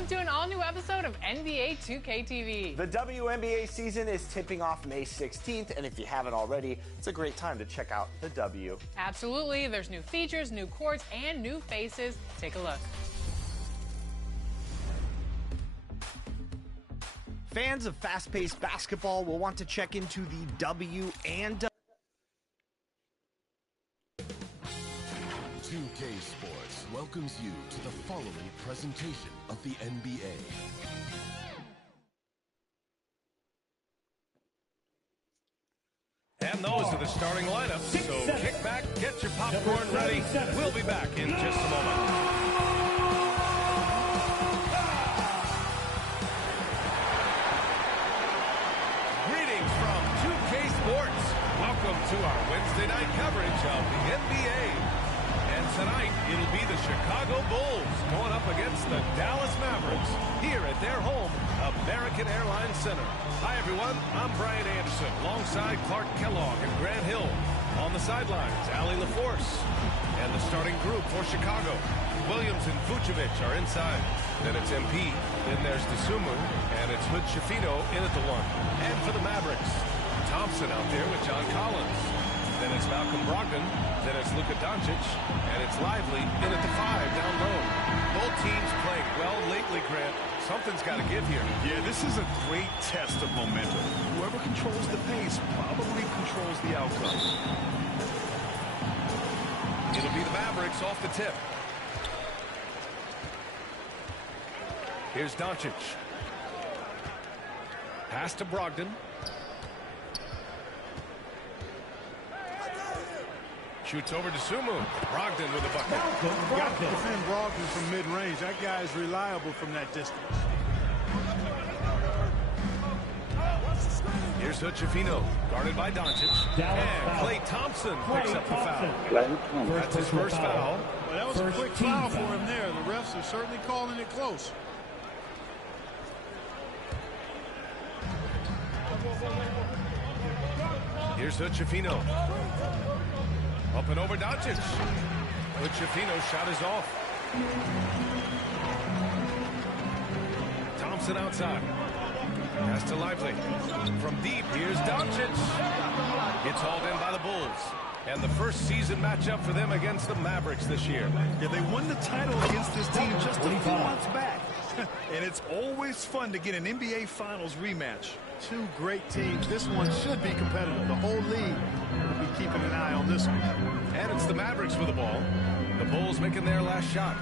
welcome to an all-new episode of NBA 2K25. The WNBA season is tipping off May 16th, and if you haven't already, it's a great time to check out the W. Absolutely. There's new features, new courts, and new faces. Take a look. Fans of fast-paced basketball will want to check into the W and 2K Sports welcomes you to the following presentation of the NBA. And those are the starting lineups, so kick back, get your popcorn ready. We'll be back in just a moment. Greetings from 2K Sports. Welcome to our Wednesday night coverage of the NBA. And tonight, it'll be the Chicago Bulls going up against the Dallas Mavericks here at their home, American Airlines Center. Hi, everyone. I'm Brian Anderson, alongside Clark Kellogg and Grant Hill. On the sidelines, Allie LaForce. And the starting group for Chicago. Williams and Vucevic are inside. Then it's MP. Then there's DeSumo. And it's Hood Schifino in at the 1. And for the Mavericks, Thompson out there with John Collins. Then it's Malcolm Brogdon. Then it's Luka Doncic. And it's Lively in at the 5 down low. Both teams playing well lately, Grant. Something's got to give here. Yeah, this is a great test of momentum. Whoever controls the pace probably controls the outcome. It'll be the Mavericks off the tip. Here's Doncic. Pass to Brogdon. Shoots over to Sumu. Brogdon with a bucket. Got to defend Brogdon from mid-range. That guy is reliable from that distance. Here's Schifino, guarded by Doncic. And Klay Thompson picks up the foul. That's his first foul. Well, that was a quick foul for him there. The refs are certainly calling it close. Here's Schifino. Up and over Doncic. Schifino's shot is off. Thompson outside. Pass to Lively. From deep, here's Doncic. It's hauled in by the Bulls. And the first season matchup for them against the Mavericks this year. Yeah, they won the title against this team just a few months back. And it's always fun to get an NBA Finals rematch. Two great teams. This one should be competitive. The whole league will be keeping an eye on this one. And it's the Mavericks with the ball. The Bulls making their last shot.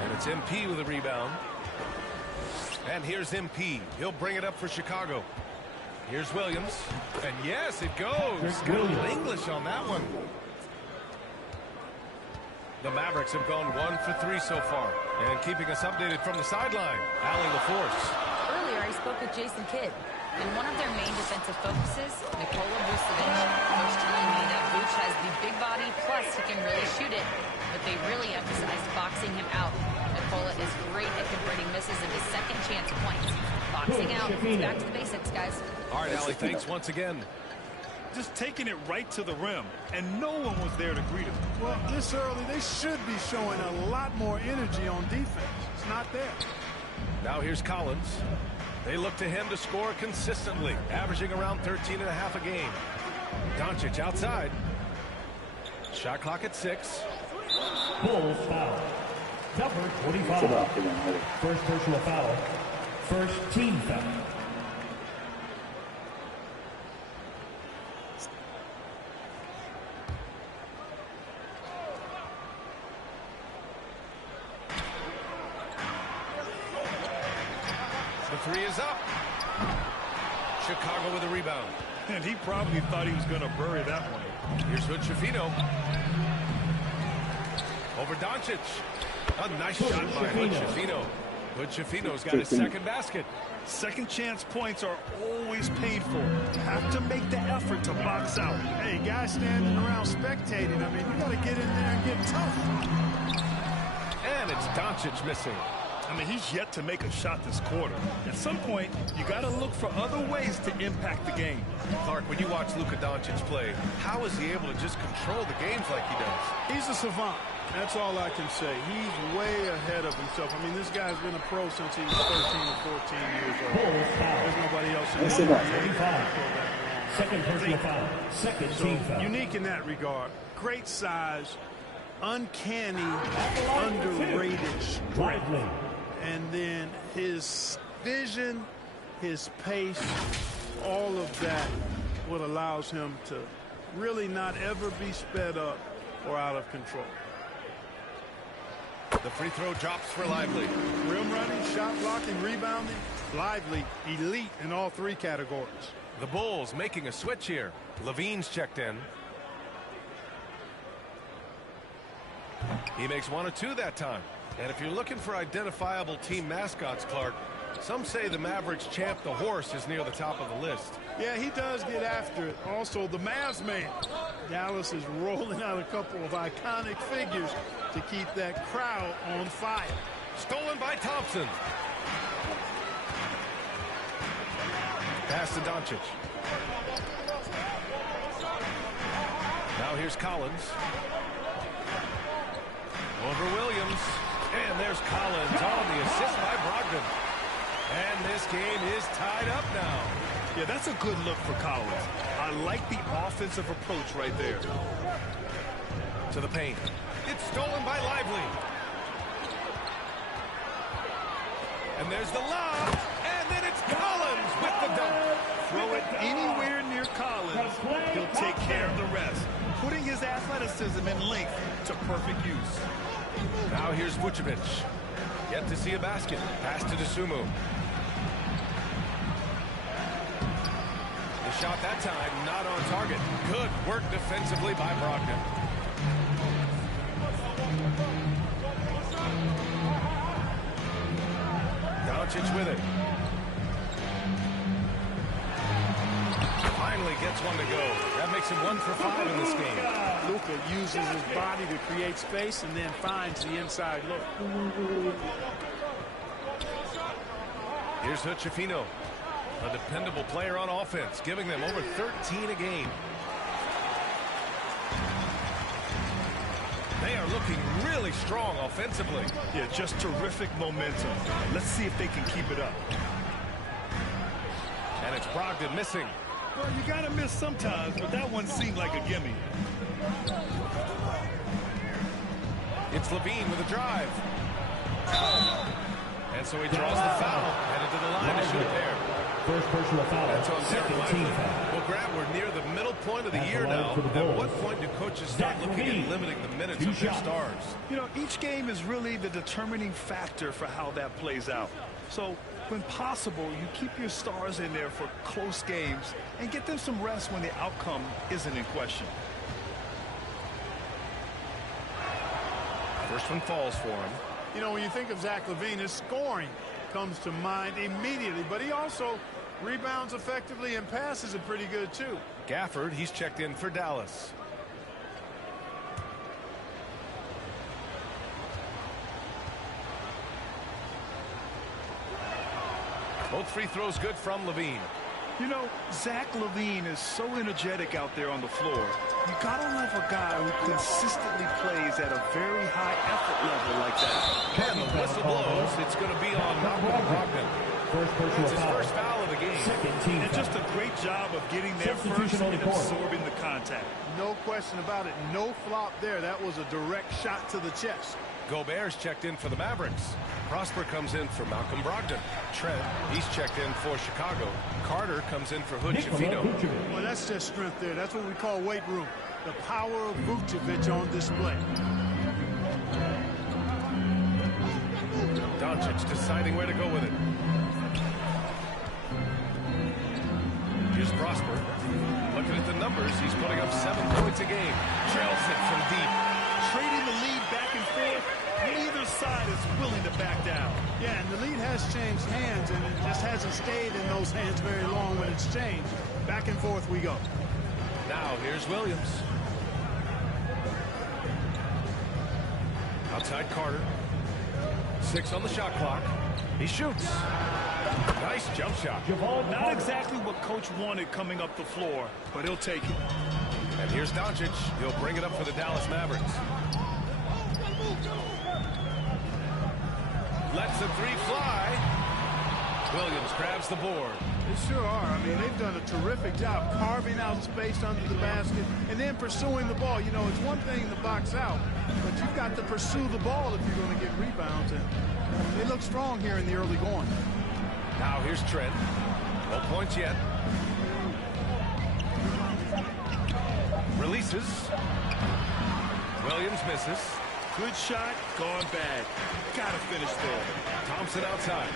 And it's MP with a rebound. And here's MP. He'll bring it up for Chicago. Here's Williams. And yes, it goes. Good English on that one. The Mavericks have gone 1 for 3 so far. And keeping us updated from the sideline, Allie LaForce. Earlier, I spoke with Jason Kidd. And one of their main defensive focuses, Nikola Vucevic. Coach telling me that Vuce has the big body, plus he can really shoot it. But they really emphasized boxing him out. Nikola is great at converting misses into second chance points. Boxing out. Back to the basics, guys. All right, Allie, thanks once again. Just taking it right to the rim, and no one was there to greet him. Well, this early, they should be showing a lot more energy on defense. It's not there. Now here's Collins. They look to him to score consistently, averaging around 13.5 a game. Doncic outside. Shot clock at 6. Bulls foul. Number 25. First personal foul. First team foul. The 3 is up. Chicago with a rebound. And he probably thought he was going to bury that one. Here's Hood Schifino. Over Doncic. A nice shot by Hood Schifino. Hood Schifino's got his second basket. Second chance points are always painful. You have to make the effort to box out. Hey, guys standing around spectating, I mean, you got to get in there and get tough. And it's Doncic missing. I mean, he's yet to make a shot this quarter. At some point, you got to look for other ways to impact the game. Clark, when you watch Luka Doncic play, how is he able to just control the games like he does? He's a savant. That's all I can say. He's way ahead of himself. I mean, this guy's been a pro since he was 13 or 14 years old. There's nobody else in the NBA. Second personal foul. Second team foul. Unique in that regard. Great size, uncanny, underrated strength. And then his vision, his pace, all of that, what allows him to really not ever be sped up or out of control. The free throw drops for Lively. Rim running, shot blocking, rebounding, Lively, elite in all three categories. The Bulls making a switch here. Levine's checked in. He makes 1 or 2 that time. And if you're looking for identifiable team mascots, Clark, some say the Mavericks champ, the horse, is near the top of the list. Yeah, he does get after it. Also, the Mavs man. Dallas is rolling out a couple of iconic figures to keep that crowd on fire. Stolen by Thompson. Pass to Doncic. Now here's Collins. Over Williams. And there's Collins on the assist by Brogdon. And this game is tied up now. Yeah, that's a good look for Collins. I like the offensive approach right there. To the paint. It's stolen by Lively. And there's the lob. And then it's Collins with the dunk. Throw it anywhere near Collins. He'll take care of the rest, putting his athleticism and length to perfect use. Now here's Vucevic. Yet to see a basket. Pass to Dosunmu. The shot that time not on target. Good work defensively by Brogdon. Doncic with it. Finally gets one to go. That makes him 1 for 5 in this game. Luka uses his body to create space and then finds the inside look. Here's Huchefino, a dependable player on offense, giving them over 13 a game. They are looking really strong offensively. Yeah, just terrific momentum. Let's see if they can keep it up. And it's Brogdon missing. Well, you got to miss sometimes, but that one seemed like a gimme. It's Levine with a drive. And so he draws the foul. Headed to the line to shoot there. First personal foul. That's on Second Derek team Lively. foul. Well, Grant, we're near the middle point of the year now. At what point do coaches start looking at limiting the minutes of their stars? You know, each game is really the determining factor for how that plays out. So, when possible, you keep your stars in there for close games and get them some rest when the outcome isn't in question. First one falls for him. You know, when you think of Zach LaVine, his scoring comes to mind immediately, but he also rebounds effectively and passes it pretty good, too. Gafford, he's checked in for Dallas. Both free throws good from Levine. You know, Zach LaVine is so energetic out there on the floor. You gotta love a guy who consistently plays at a very high effort level like that. And the whistle blows. It's going to be on Malcolm Brogdon. It's his first foul of the game. And just a great job of getting there first and absorbing the contact. No question about it. No flop there. That was a direct shot to the chest. Gobert's checked in for the Mavericks. Prosper comes in for Malcolm Brogdon. Trent, he's checked in for Chicago. Carter comes in for Huchefino. Well, that's just strength there. That's what we call weight room. The power of Vucevic on display. Doncic deciding where to go with it. Here's Prosper. Looking at the numbers, he's putting up 7 points a game. Trails it from deep. Trading the lead back and forth. Neither side is willing to back down. Yeah, and the lead has changed hands, and it just hasn't stayed in those hands very long when it's changed. Back and forth we go. Now here's Williams. Outside Carter. 6 on the shot clock. He shoots. Nice jump shot. Not exactly what coach wanted coming up the floor, but he'll take it. And here's Doncic. He'll bring it up for the Dallas Mavericks. Lets the three fly. Williams grabs the board. They sure are. I mean, they've done a terrific job carving out space under the basket and then pursuing the ball. You know, it's one thing to box out, but you've got to pursue the ball if you're going to get rebounds. And they look strong here in the early going. Now here's Trent. No points yet. Releases. Williams misses. Good shot, gone bad. Gotta finish there. Thompson outside.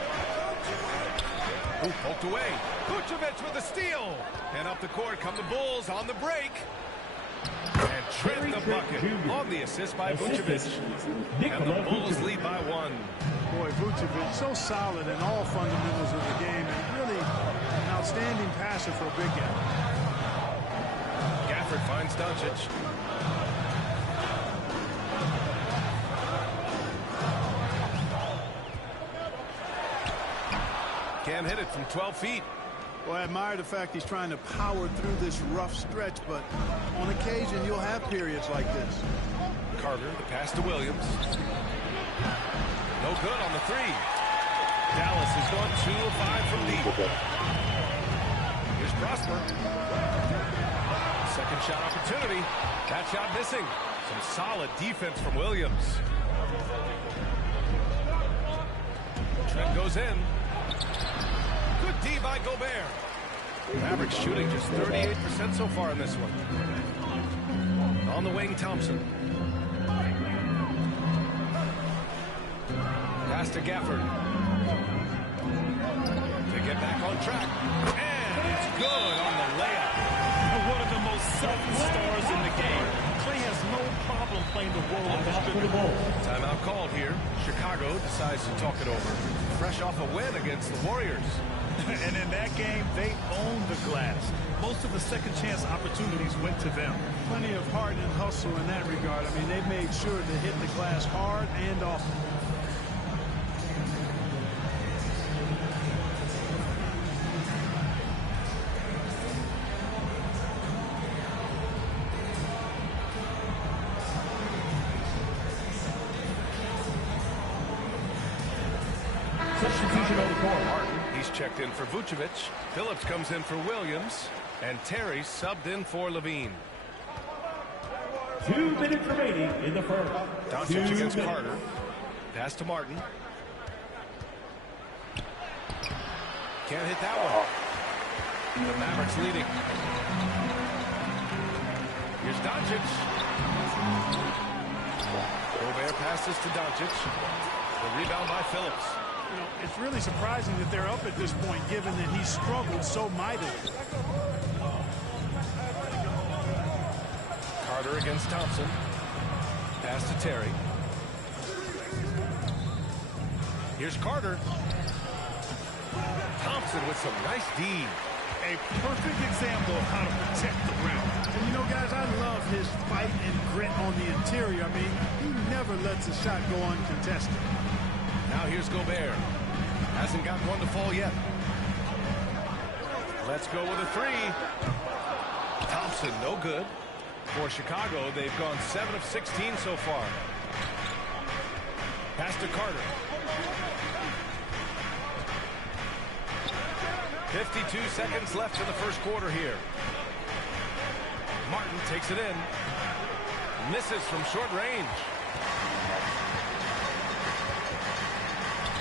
Ooh, poked away. Vucevic with the steal. And up the court come the Bulls on the break. And Trent the bucket on the assist by Vucevic. And the Bulls lead by 1. Boy, Vucevic so solid in all fundamentals of the game and really an outstanding passer for a big guy. Gafford finds Doncic. Can't hit it from 12 feet. Well, I admire the fact he's trying to power through this rough stretch, but on occasion you'll have periods like this. Carter, the pass to Williams. No good on the three. Dallas has gone 2 of 5 from deep. Here's Prosper. Second shot opportunity. That shot missing. Some solid defense from Williams. Trent goes in. Good D by Gobert. Mavericks shooting just 38% so far in this one. On the wing, Thompson. Pass to Gafford. To get back on track. And it's good on the layup. One of the most selfless stars in the game. Clay has no problem playing the role of distributor. Timeout called here. Chicago decides to talk it over. Fresh off a win against the Warriors. And in that game, they owned the glass. Most of the second chance opportunities went to them. Plenty of heart and hustle in that regard. I mean, they made sure to hit the glass hard and often. He's checked in for Vucevic. Phillips comes in for Williams. And Terry subbed in for Levine. 2 minutes remaining in the first. Doncic against Carter. Pass to Martin. Can't hit that one. The Mavericks leading. Here's Doncic. Gobert passes to Doncic. The rebound by Phillips. You know, it's really surprising that they're up at this point, given that he struggled so mightily. Carter against Thompson. Pass to Terry. Here's Carter. Thompson with some nice D. A perfect example of how to protect the rim. And you know, guys, I love his fight and grit on the interior. I mean, he never lets a shot go uncontested. Now here's Gobert. Hasn't got one to fall yet. Let's go with a three. Thompson, no good. For Chicago, they've gone 7 of 16 so far. Pass to Carter. 52 seconds left in the first quarter here. Martin takes it in. Misses from short range.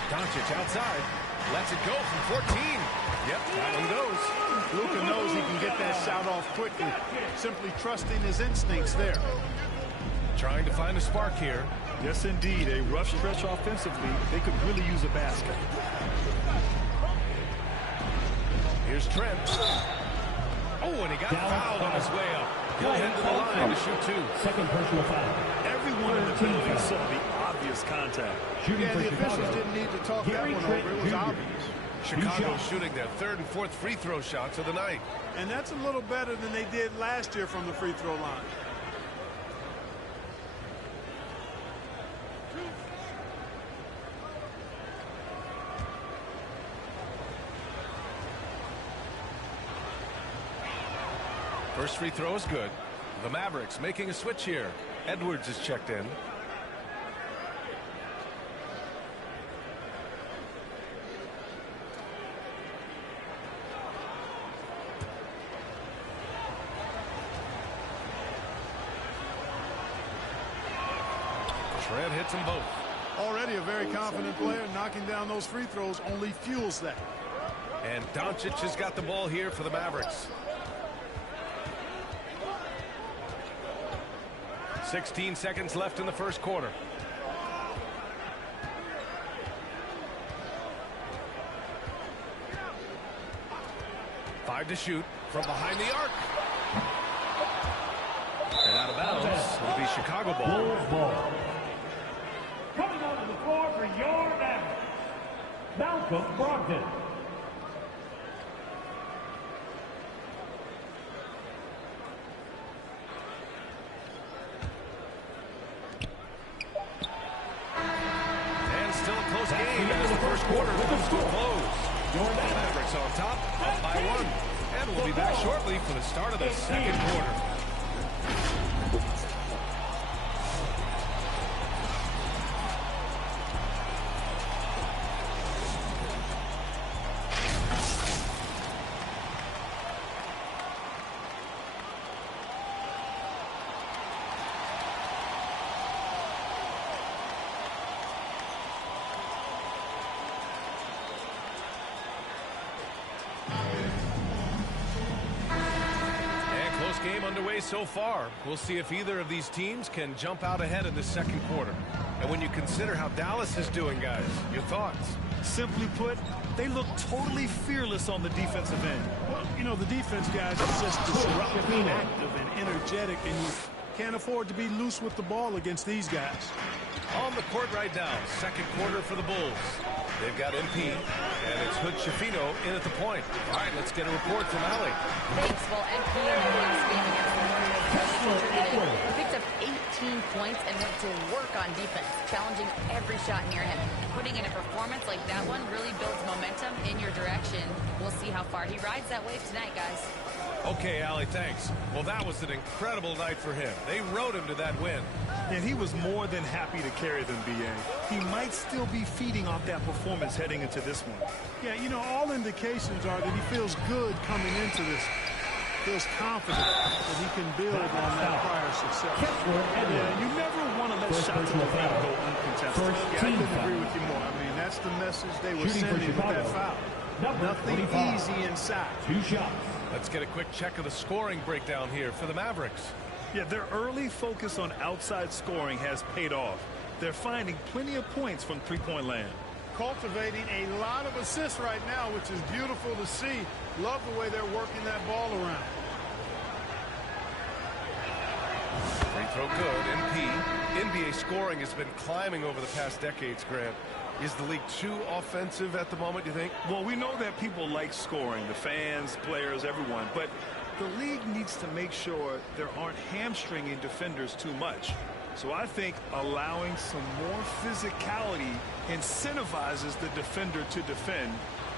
Doncic outside. Lets it go from 14. Yep, that one goes. Luka knows he can get that shot off quickly. Simply trusting his instincts there. Trying to find a spark here. Yes, indeed. A rough stretch offensively. They could really use a basket. Here's Trent. Oh, and he got fouled on his way up. He'll head to the line to shoot 2. Second personal foul. Everyone in the building saw the obvious contact. Yeah, the officials didn't need to talk that one over. It was obvious. Chicago shooting their 3rd and 4th free throw shots of the night. And that's a little better than they did last year from the free throw line. First free throw is good. The Mavericks making a switch here. Edwards is checked in. Trent hits them both. Already a very confident player. Knocking down those free throws only fuels that. And Doncic has got the ball here for the Mavericks. 16 seconds left in the first quarter. Five to shoot from behind the arc. And out of bounds. It'll be Chicago ball. Coming onto the floor for your Mavericks, Malcolm Brogdon. And still a close game as the first quarter comes to a close. The Mavericks on top, up by one. And we'll be back shortly for the start of the second quarter. Game underway so far. We'll see if either of these teams can jump out ahead in the second quarter. And when you consider how Dallas is doing, guys, your thoughts? Simply put, they look totally fearless on the defensive end. Well, you know, the defense guys are just disruptive, active, and energetic, and you can't afford to be loose with the ball against these guys. On the court right now, second quarter for the Bulls. They've got MP, and it's Hood Shafino in at the point. All right, let's get a report from Allie. Thanks. Well, MP in the last game against the Warriors, he picked up 18 points and went to work on defense, challenging every shot near him. Putting in a performance like that one really builds momentum in your direction. We'll see how far he rides that wave tonight, guys. Okay, Allie, thanks. Well, that was an incredible night for him. They rode him to that win. And he was more than happy to carry them, B.A. He might still be feeding off that performance heading into this one. Yeah, you know, all indications are that he feels good coming into this. Feels confident that he can build on that prior success. Yeah, you never want to let shots in the paint go uncontested. Yeah, I couldn't agree with you more. I mean, that's the message they were sending with that foul. Nothing easy inside. 2 shots. Let's get a quick check of the scoring breakdown here for the Mavericks. Yeah, their early focus on outside scoring has paid off. They're finding plenty of points from three-point land. Cultivating a lot of assists right now, which is beautiful to see. Love the way they're working that ball around. Free throw good. MP. NBA scoring has been climbing over the past decades, Grant. Is the league too offensive at the moment, you think? Well, we know that people like scoring, the fans, players, everyone, but the league needs to make sure there aren't hamstringing defenders too much. So I think allowing some more physicality incentivizes the defender to defend,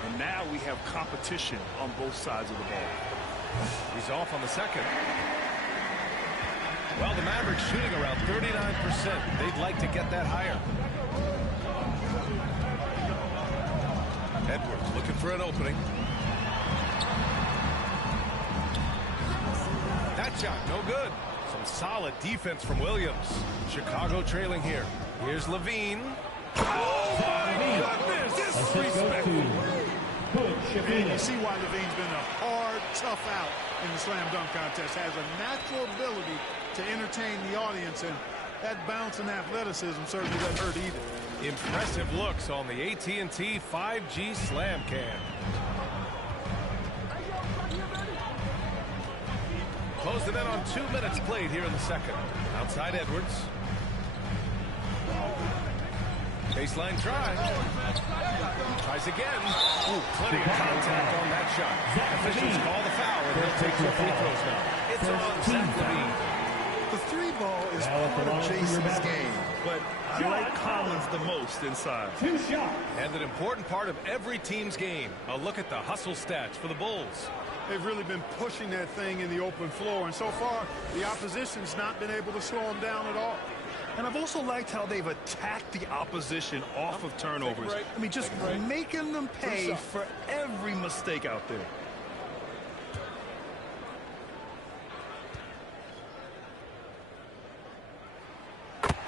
and now we have competition on both sides of the ball. He's off on the second. Well, the Mavericks shooting around 39%. They'd like to get that higher. Edwards looking for an opening. That shot, no good. Some solid defense from Williams. Chicago trailing here. Here's Levine. Oh, my goodness. Disrespectful. And you see why Levine's been a hard, tough out in the slam dunk contest. Has a natural ability to entertain the audience, and that bounce and athleticism certainly doesn't hurt either. Impressive looks on the AT&T 5G Slam Cam. Closed it in on 2 minutes played here in the second. Outside Edwards. Baseline try. Tries again. Ooh, plenty of contact on that shot. Officials call the foul, and he'll take 2 free throws now. It's on Zach Levine. The three ball is part of Jason's game, but I like Collins the most inside. 2 shots. And an important part of every team's game. A look at the hustle stats for the Bulls. They've really been pushing that thing in the open floor, and so far, the opposition's not been able to slow them down at all. And I've also liked how they've attacked the opposition off of turnovers. I mean, just making them pay for every mistake out there.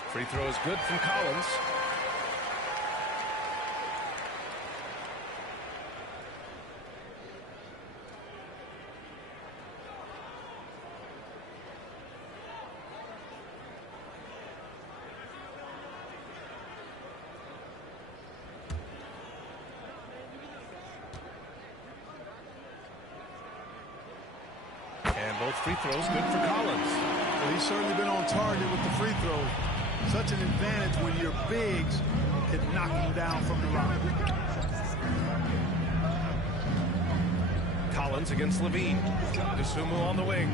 Free throw is good from Collins. And both free throws good for Collins. Well, he's certainly been on target with the free throws. Such an advantage when your bigs can knock him down from the line. Collins against Levine. DeSumo on the wing.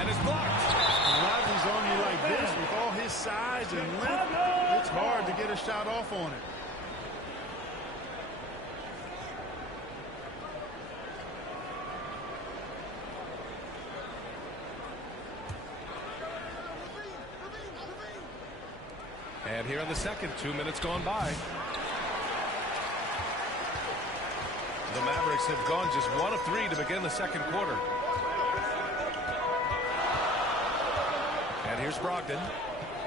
And it's blocked. When he's on you like this with all his size and length, it's hard to get a shot off on it. And here in the second, 2 minutes gone by. The Mavericks have gone just 1 of 3 to begin the second quarter. And here's Brogdon,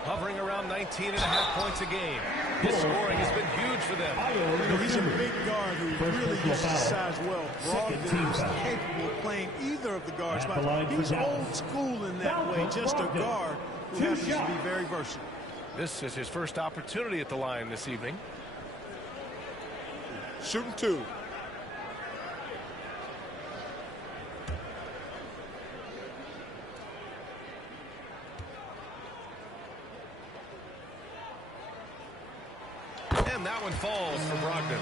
hovering around 19.5 points a game. His scoring has been huge for them. You know, he's a big guard who really uses his size well. Brogdon is capable of playing either of the guard spots. He's old school in that way, just a guard who happens to be very versatile. This is his first opportunity at the line this evening. Shooting 2. And that one falls for Brogdon.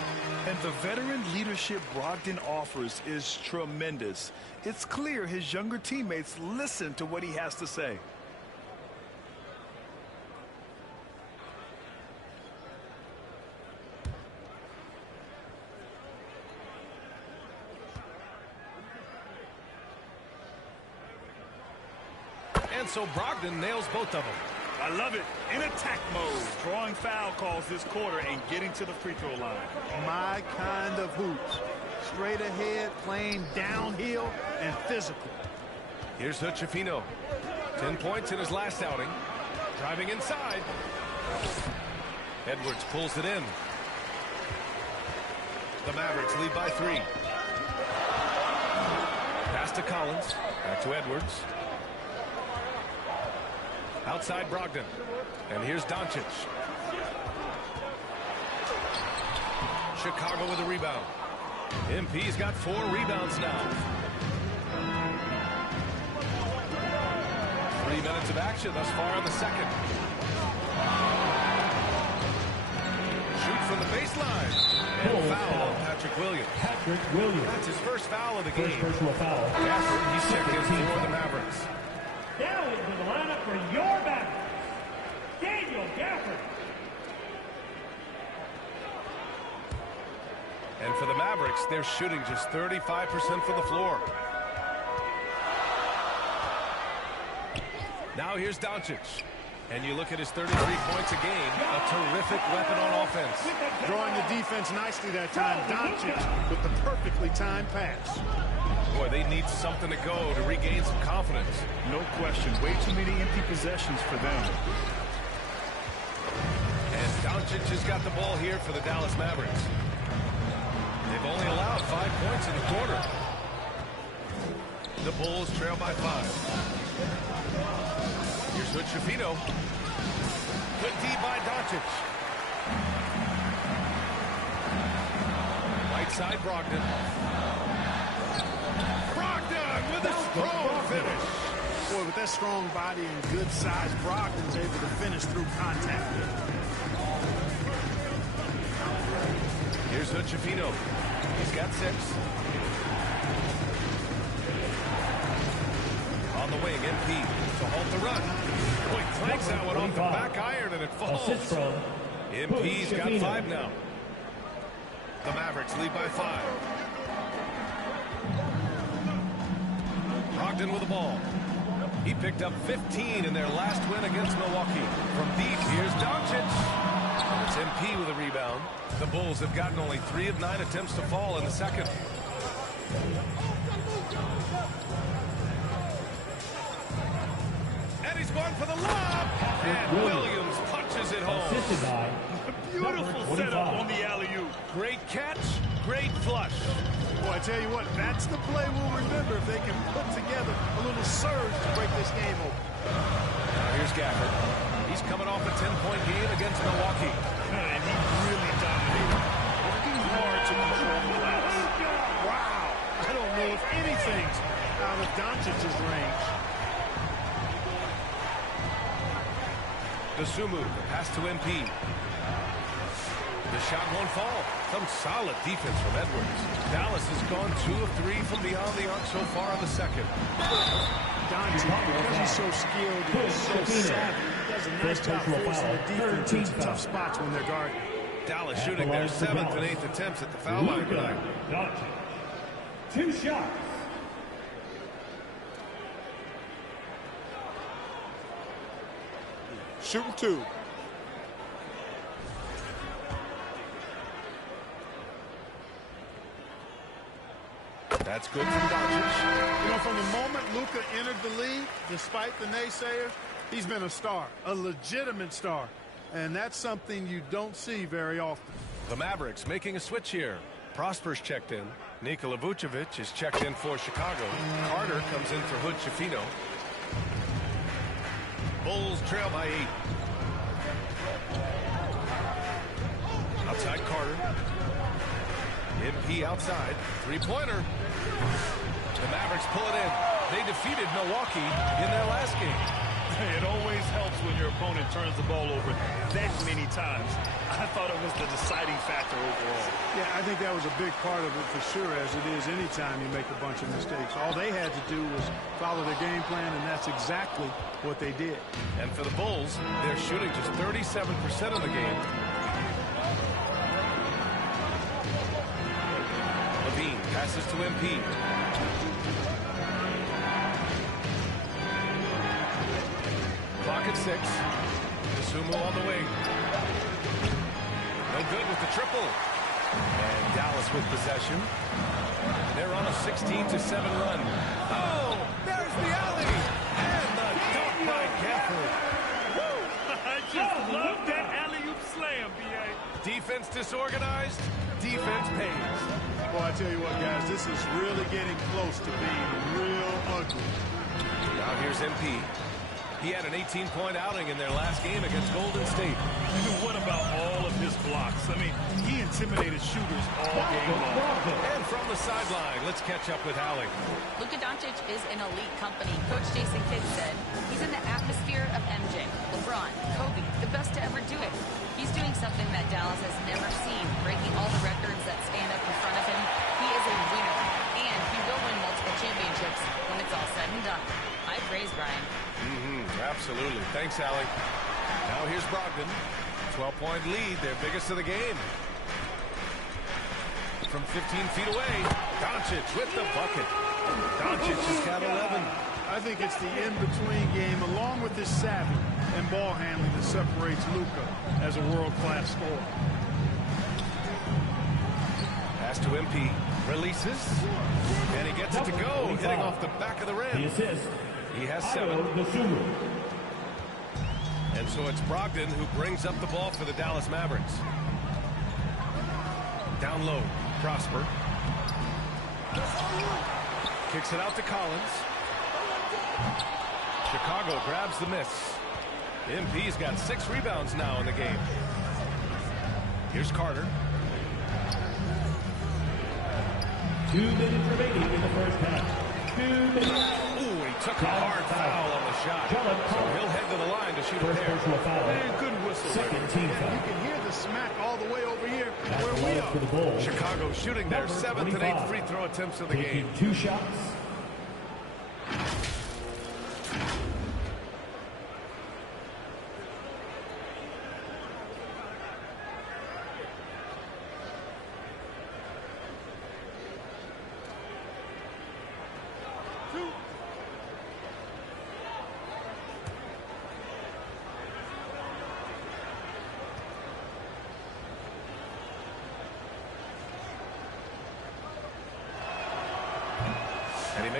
And the veteran leadership Brogdon offers is tremendous. It's clear his younger teammates listen to what he has to say. And so Brogdon nails both of them. I love it. In attack mode, drawing foul calls this quarter and getting to the free throw line. My kind of hoops. Straight ahead, playing downhill, and physical. Here's Hood-Schifino. 10 points in his last outing. Driving inside. Edwards pulls it in. The Mavericks lead by 3. Pass to Collins. Back to Edwards. Outside Brogdon. And here's Doncic. Chicago with a rebound. MP's got 4 rebounds now. 3 minutes of action thus far in the second. Shoot from the baseline. And foul on Patrick Williams. That's his first foul of the game. Personal foul. Gafford, he's checked in for the Mavericks. Now into the lineup for your Mavericks, Daniel Gafford. And for the Mavericks, they're shooting just 35% from the floor. Now here's Doncic. And you look at his 33 points a game, a terrific weapon on offense. Drawing the defense nicely that time. Doncic with the perfectly timed pass. Boy, they need something to go to regain some confidence. No question. Way too many empty possessions for them. And Doncic has got the ball here for the Dallas Mavericks. They've only allowed 5 points in the quarter. The Bulls trail by 5. Here's Hood-Schifino. Good D by Doncic. Right side Brogdon. Brogdon with a strong finish. Boy, with that strong body and good size, Brogdon's able to finish through contact. Here's Hood-Schifino. He's got 6. On the wing, MP to halt the run. Boy, clanks that one off the back iron and it falls. MP's got 5 now. The Mavericks lead by 5. Brogdon with the ball. He picked up 15 in their last win against Milwaukee. From deep, here's Doncic. It's MP with a rebound. The Bulls have gotten only 3 of 9 attempts to fall in the second. And he's going for the lob. And Williams punches it home. Beautiful setup on the alley-oop. Great catch, great flush. Boy, I tell you what, that's the play we'll remember if they can put together a little surge to break this game open. Now here's Gafford. He's coming off a 10-point game against Milwaukee. And he really dominated. Working hard to control the glass. Wow. I don't know if anything's out of Doncic's range. Dosunmu, the pass to MP. The shot won't fall. Some solid defense from Edwards. Dallas has gone 2 of 3 from beyond the arc so far in the second. Doncic, because he's so skilled and so savvy, he does a nice job forcing the defense into tough spots when they're guarding. Dallas shooting their 7th and 8th attempts at the foul line tonight. 2 shots. Shooting 2. That's good from Doncic. You know, from the moment Luka entered the league, despite the naysayers, he's been a star, a legitimate star. And that's something you don't see very often. The Mavericks making a switch here. Prosper's checked in. Nikola Vucevic is checked in for Chicago. Carter comes in for Hood Schifino. Bulls trail by 8. Outside Carter. MP outside. 3-pointer. The Mavericks pull it in. They defeated Milwaukee in their last game. It always helps when your opponent turns the ball over that many times. I thought it was the deciding factor overall. Yeah, I think that was a big part of it for sure, as it is anytime you make a bunch of mistakes. All they had to do was follow their game plan, and that's exactly what they did. And for the Bulls, they're shooting just 37% of the game. Levine passes to MP. Clock at 6. Dosunmu on the wing. No good with the triple. And Dallas with possession. They're on a 16-7 run. Oh, there's the alley. And the dunk by Gafford. Woo! I just love that alley-oop slam, B.A. Defense disorganized. Defense pays. Boy, I tell you what, guys, this is really getting close to being real ugly. Now here's MP. He had an 18-point outing in their last game against Golden State. What about all of his blocks? I mean, he intimidated shooters all game long. And from the sideline, let's catch up with Hallie. Luka Doncic is an elite company. Coach Jason Kidd said he's in the atmosphere of MJ, LeBron, Kobe, the best to ever do it. He's doing something that Dallas has never seen, breaking all the records that stand up in front of him. He is a winner, and he will win multiple championships when it's all said and done. I praise Brian. Absolutely. Thanks, Allie. Now here's Brogdon. 12-point lead, their biggest of the game. From 15 feet away, Doncic with the bucket. Doncic has got 11. I think it's the in-between game, along with his savvy and ball handling, that separates Luka as a world-class scorer. Pass to MP. Releases. And he gets it to go, hitting off the back of the rim. The assist. He has 7. And so it's Brogdon who brings up the ball for the Dallas Mavericks. Down low, Prosper. Kicks it out to Collins. Chicago grabs the miss. MP's got 6 rebounds now in the game. Here's Carter. 2 minutes remaining in the first half. 2 minutes. Ooh, he took a hard foul on the shot. So he'll head to the line to shoot a pair. Man, good whistle. Second team foul. You can hear the smack all the way over here where we For the are. Bulls. Chicago shooting their 7th and 8th free throw attempts of the game. Taking 2 shots.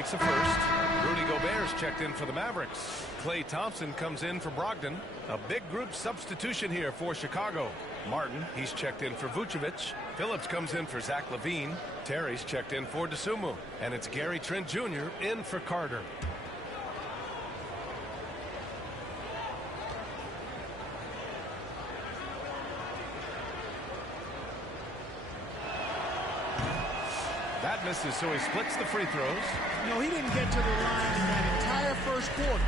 makes a first. Rudy Gobert's checked in for the Mavericks. Klay Thompson comes in for Brogdon. A big group substitution here for Chicago. Martin, he's checked in for Vucevic. Phillips comes in for Zach LaVine. Terry's checked in for DeSumo. And it's Gary Trent Jr. in for Carter. That misses, so he splits the free throws. You know, he didn't get to the line in that entire first quarter.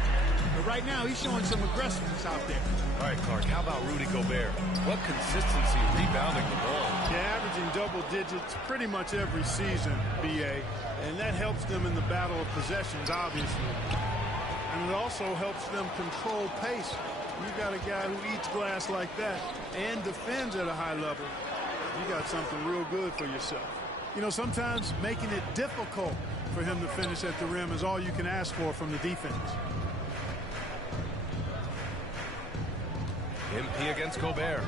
But right now, he's showing some aggressiveness out there. All right, Clark, how about Rudy Gobert? What consistency rebounding the ball. Yeah, averaging double digits pretty much every season, BA. And that helps them in the battle of possessions, obviously. And it also helps them control pace. You got a guy who eats glass like that and defends at a high level. You got something real good for yourself. You know, sometimes making it difficult for him to finish at the rim is all you can ask for from the defense. MP against Gobert.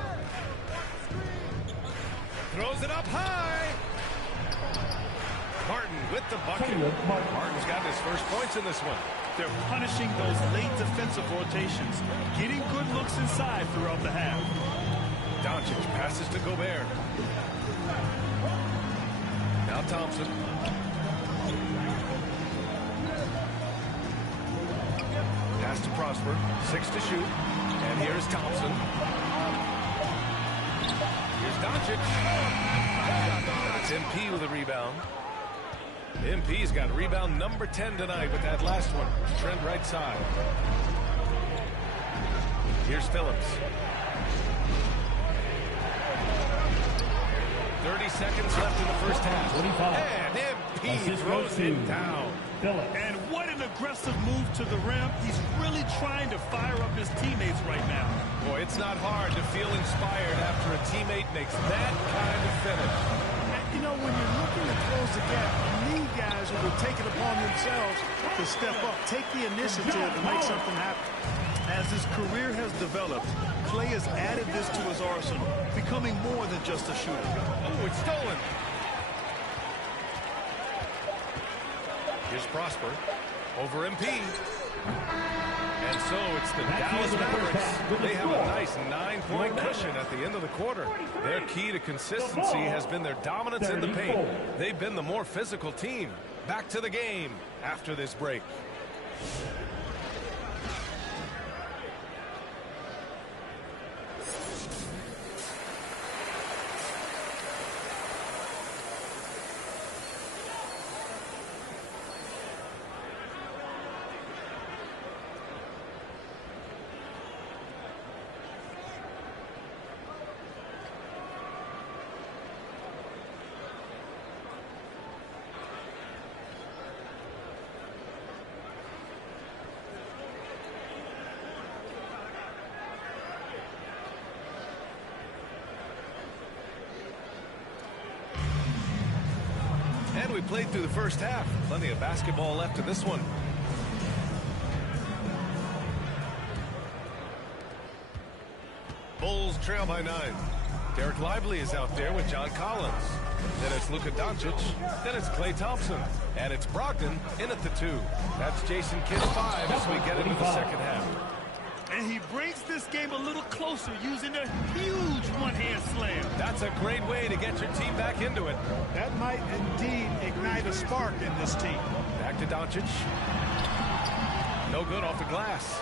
Throws it up high. Martin with the bucket. Martin's got his first points in this one. They're punishing those late defensive rotations, getting good looks inside throughout the half. Doncic passes to Gobert. Now Thompson. Pass to Prosper. 6 to shoot. And here's Thompson. Here's Doncic. That's MP with a rebound. MP's got rebound number 10 tonight with that last one. Trent right side. Here's Phillips. 30 seconds left in the first half. 25. And MP throws it down. And what an aggressive move to the rim. He's really trying to fire up his teammates right now. Boy, it's not hard to feel inspired after a teammate makes that kind of finish. And, you know, when you're looking to close the gap, you need guys who will take it upon themselves to step up, take the initiative and make something happen. As his career has developed, Klay has added this to his arsenal, becoming more than just a shooter. Oh, it's stolen. Here's Prosper over MP. And so it's the Dallas Mavericks. They have a nice 9-point cushion at the end of the quarter. Their key to consistency has been their dominance in the paint. They've been the more physical team. Back to the game after this break. And we played through the first half. Plenty of basketball left in this one. Bulls trail by 9. Derek Lively is out there with John Collins. Then it's Luka Doncic. Then it's Klay Thompson. And it's Brogdon in at the 2. That's Jason Kidd 5 as we get into the second half. And he brings this game a little closer using a huge one-hand slam. That's a great way to get your team back into it. That might indeed ignite a spark in this team. Back to Doncic. No good off the glass.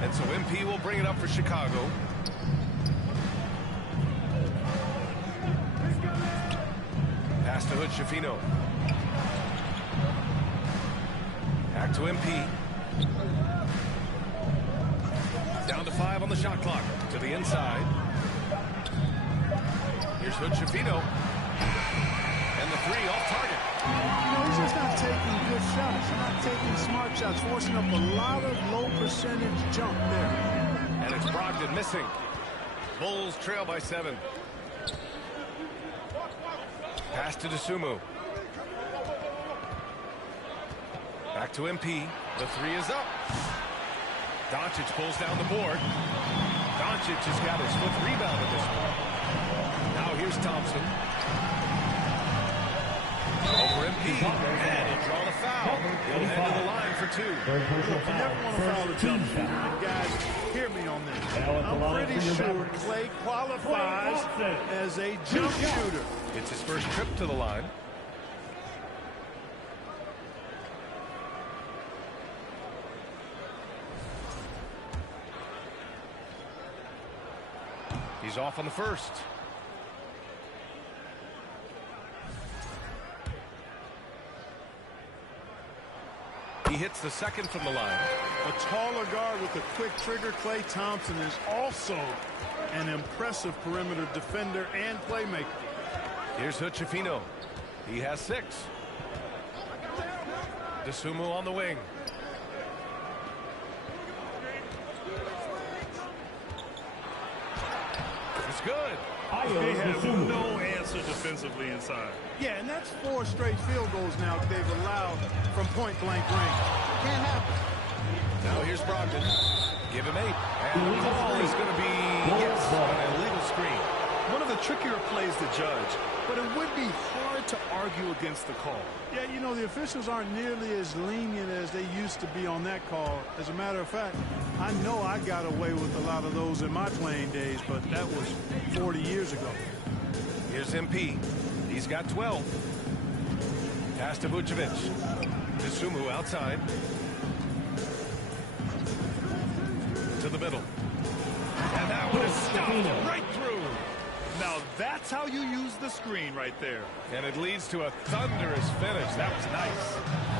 And so MP will bring it up for Chicago. Pass to Hood Schifino. Back to MP. Down to 5 on the shot clock. To the inside. Here's Hood Schifino. And the 3 off target. You know, he's just not taking good shots. He's not taking smart shots, forcing up a lot of low percentage jump there. And it's Brogdon missing. Bulls trail by 7. Pass to DeSumo. Back to MP. The 3 is up. Doncic pulls down the board. Doncic has got his 5th rebound at this point. Now here's Thompson. Over MP, and he'll draw the foul. He'll head to the line for two. Look, you never want to foul a jump shooter. And guys, hear me on this. I'm pretty sure Clay qualifies as a jump shooter. It's his first trip to the line. He's off on the first. He hits the second from the line. A taller guard with a quick trigger, Klay Thompson, is also an impressive perimeter defender and playmaker. Here's Hochefino. He has 6. DeSumo on the wing. It's good. They have no answer defensively inside. Yeah, and that's 4 straight field goals now they've allowed from point-blank range. Can't happen. Now here's Brogdon. Give him 8. And the ball is going to be, yes, an illegal screen. One of the trickier plays to judge, but it would be hard to argue against the call. Yeah, you know, the officials aren't nearly as lenient as they used to be on that call. As a matter of fact, I know I got away with a lot of those in my playing days, but that was 40 years ago. Here's MP. He's got 12. Pass to Vucevic. DeSumo outside. To the middle. And that one is stopped right through. Now that's how you use the screen right there. And it leads to a thunderous finish. That was nice.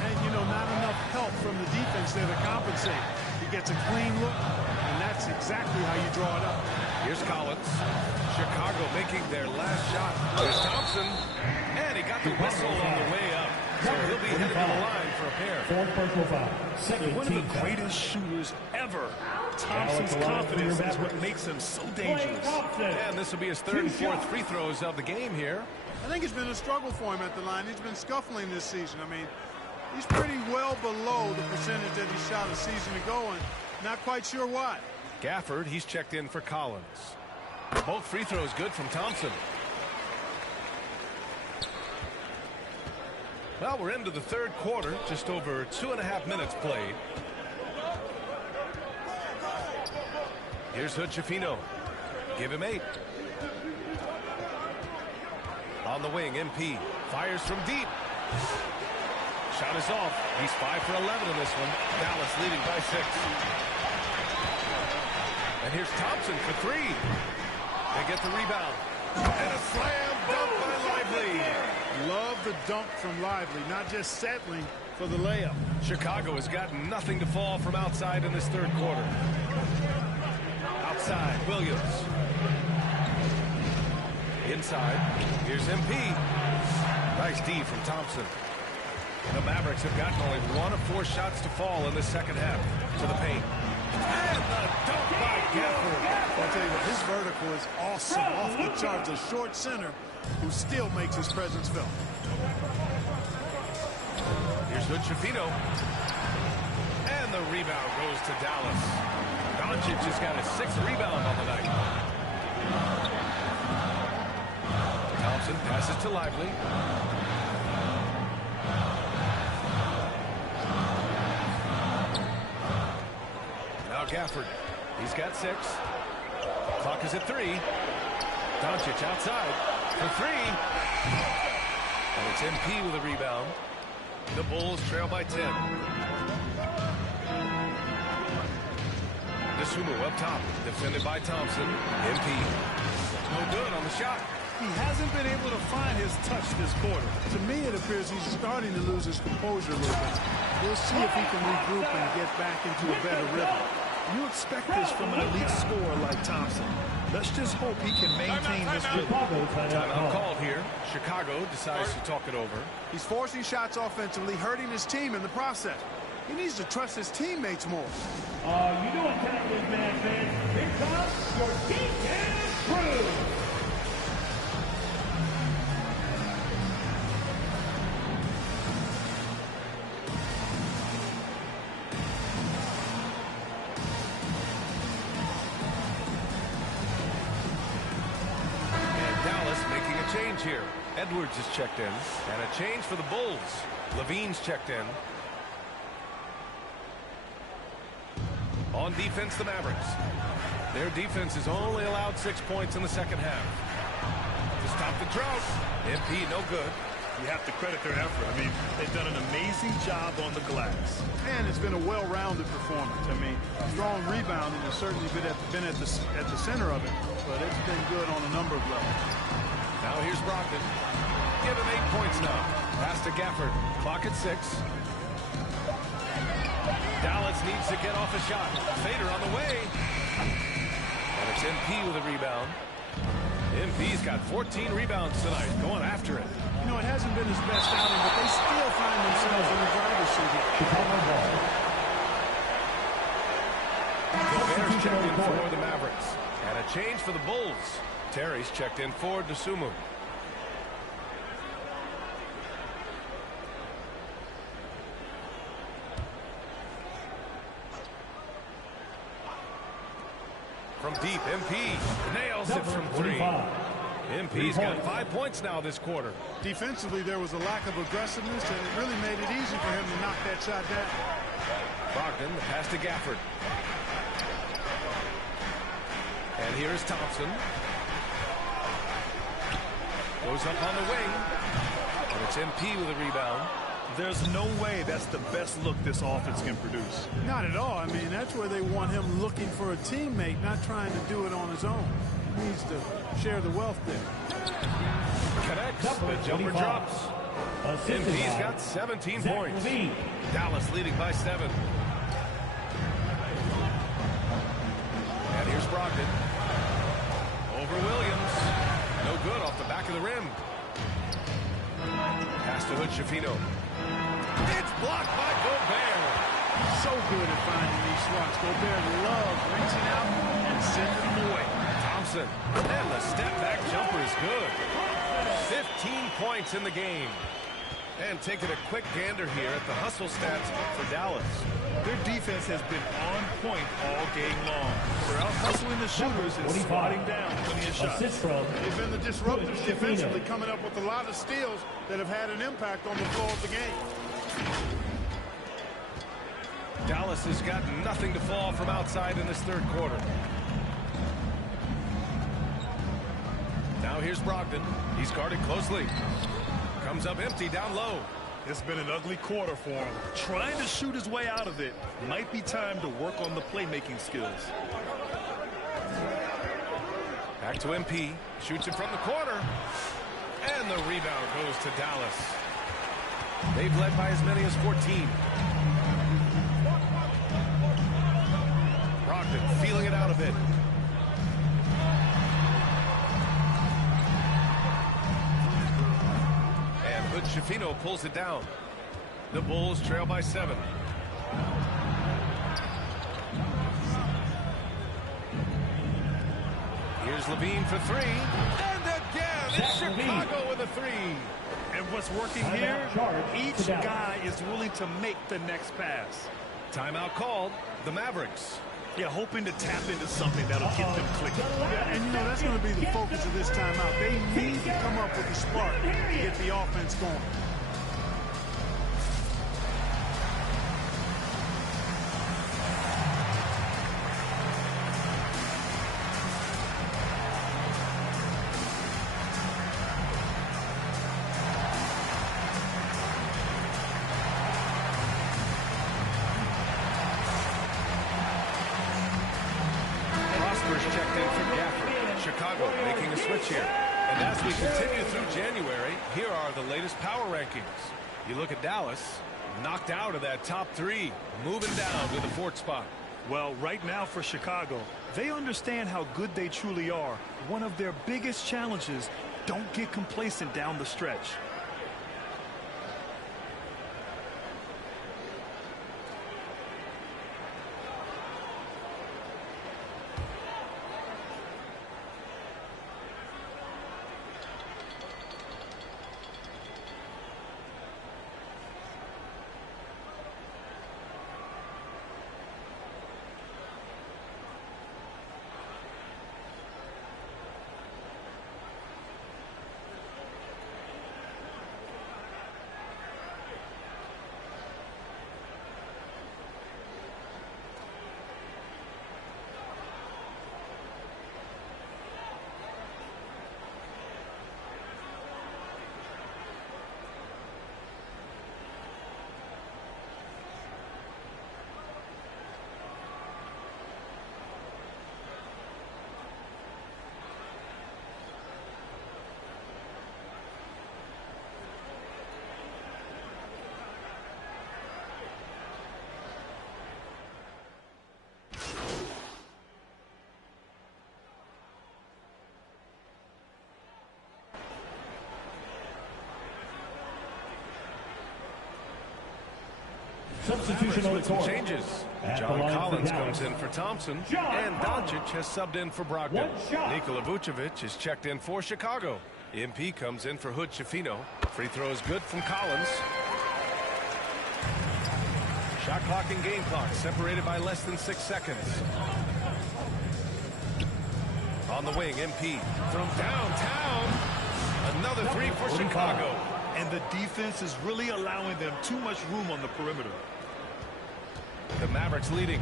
And, you know, not enough help from the defense there to compensate. He gets a clean look, and that's exactly how you draw it up. Here's Collins. Chicago making their last shot. There's Thompson. And he got the whistle on the way up. So he'll be headed to the line for a pair. One of the greatest shooters ever. Thompson's confidence is what makes him so dangerous. And this will be his 3rd and 4th free throws of the game here. I think it's been a struggle for him at the line. He's been scuffling this season. I mean, he's pretty well below the percentage that he shot a season ago, and not quite sure why. Gafford, he's checked in for Collins. Both free throws good from Thompson. Well, we're into the 3rd quarter, just over 2.5 minutes played. Here's Hochefino. Give him 8. On the wing, MP fires from deep. Shot is off. He's 5 for 11 in this one. Dallas leading by 6. And here's Thompson for 3. They get the rebound. And a slam dunk by Lively. Love the dunk from Lively, not just settling for the layup. Chicago has got nothing to fall from outside in this 3rd quarter. Outside, Williams. Inside, here's MP. Nice D from Thompson. The Mavericks have gotten only 1 of 4 shots to fall in the 2nd half. To the paint. And the dunk by Gafford. I'll tell you what, his vertical is awesome. Off the charts, a short center who still makes his presence felt. Here's Hochefino. And the rebound goes to Dallas. Doncic has got his 6th rebound on the night. Thompson passes to Lively. Now Gafford. He's got 6. Clock is at 3. Doncic outside for 3. And it's MP with a rebound. The Bulls trail by 10. DeSumo up top, defended by Thompson. MP. No good on the shot. He hasn't been able to find his touch this quarter. To me, it appears he's starting to lose his composure a little bit. We'll see if he can regroup and get back into a better rhythm. You expect this from an elite scorer like Thompson. Let's just hope he can maintain this rhythm. Timeout called here. Chicago decides to talk it over. He's forcing shots offensively, hurting his team in the process. He needs to trust his teammates more. You know what time it is, man, fans. Here comes your geek and crew. And Dallas making a change here. Edwards is checked in. And a change for the Bulls. Levine's checked in. On defense, the Mavericks. Their defense has only allowed 6 points in the second half. To stop the drought. MP, no good. You have to credit their effort. I mean, they've done an amazing job on the glass. And it's been a well-rounded performance. I mean, strong rebounding has certainly been at the center of it, but it's been good on a number of levels. Now here's Brogdon. Give him 8 points now. Pass to Gafford. Clock at 6. Dallas needs to get off a shot. Fader on the way. And it's MP with a rebound. MP's got 14 rebounds tonight, going after it. You know, it hasn't been his best outing, but they still find themselves in the driver's seat here. Gobert's checked in for the Mavericks. And a change for the Bulls. Terry's checked in for Dosunmu. From deep, MP nails it from 3. MP's got 5 points now this quarter. Defensively, there was a lack of aggressiveness, and it really made it easy for him to knock that shot down. Brogdon, the pass to Gafford. And here's Thompson. Goes up on the wing. And it's MP with a rebound. There's no way that's the best look this offense can produce. Not at all. I mean, that's where they want him looking for a teammate, not trying to do it on his own. He needs to share the wealth there. Connects. The jumper drops. MP's got 17 points. Dallas leading by 7. And here's Brogdon. Over Williams. No good off the back of the rim. Pass to Hood-Schifino. It's blocked by Gobert. So good at finding these slots. Gobert loves reaching out and sending them away. Thompson. And the step-back jumper is good. 15 points in the game. And taking a quick gander here at the hustle stats for Dallas. Their defense has been on point all game long. They're out hustling the shooters and swatting down plenty of shots. They've been the disruptors defensively, coming up with a lot of steals that have had an impact on the flow of the game. Dallas has got nothing to fall from outside in this third quarter. Now here's Brogdon. He's guarded closely. Comes up empty down low. It's been an ugly quarter for him. Trying to shoot his way out of it. Might be time to work on the playmaking skills. Back to MP. Shoots it from the corner. And the rebound goes to Dallas. They've led by as many as 14. Brogdon feeling it out a bit. Hood-Schifino pulls it down. The Bulls trail by 7. Here's Levine for 3. And again, it's Chicago with a 3. And what's working here, each guy is willing to make the next pass. Timeout called. The Mavericks. Yeah, hoping to tap into something that'll get them clicking. Yeah, and you know, that's going to be the focus of this timeout. They need to come up with a spark to get the offense going. Checked in for Gafford. Chicago making a switch here. And as we continue through January, here are the latest power rankings. You look at Dallas, knocked out of that top 3, moving down to the 4th spot. Well, right now for Chicago, they understand how good they truly are. One of their biggest challenges, don't get complacent down the stretch. Substitution on the Some court. changes. At John the line for Collins Dallas. comes in for Thompson, John and Doncic has subbed in for Brogdon. One shot. Nikola Vucevic is checked in for Chicago. MP comes in for Hood Schifino. Free throw is good from Collins. Shot clock and game clock separated by less than 6 seconds. On the wing, MP from downtown. Another three for Chicago. And the defense is really allowing them too much room on the perimeter. The Mavericks leading.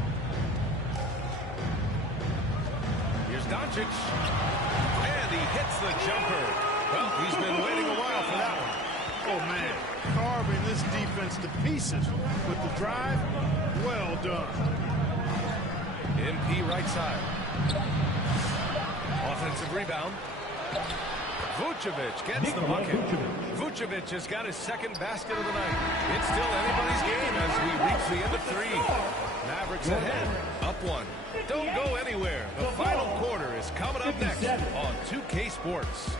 Here's Doncic. And he hits the jumper. Well, he's been waiting a while for that one. Oh, man. Carving this defense to pieces with the drive. Well done. MP right side. Offensive rebound. Vucevic gets the bucket. Vucevic has got his second basket of the night. It's still anybody's game as we reach the end of 3. Mavericks ahead, up 1. Don't go anywhere. The final quarter is coming up next on 2K Sports.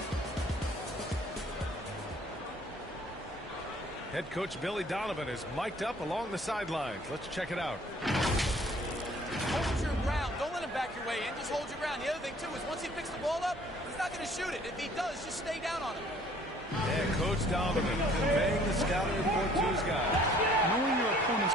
Head coach Billy Donovan is mic'd up along the sidelines. Let's check it out. Hold your ground. Don't let him back your way in. Just hold your ground. The other thing, too, is once he picks the ball up, he's not going to shoot it. If he does, just stay down on him. And Coach Donovan conveying the scouting report to his guys. Knowing your opponent's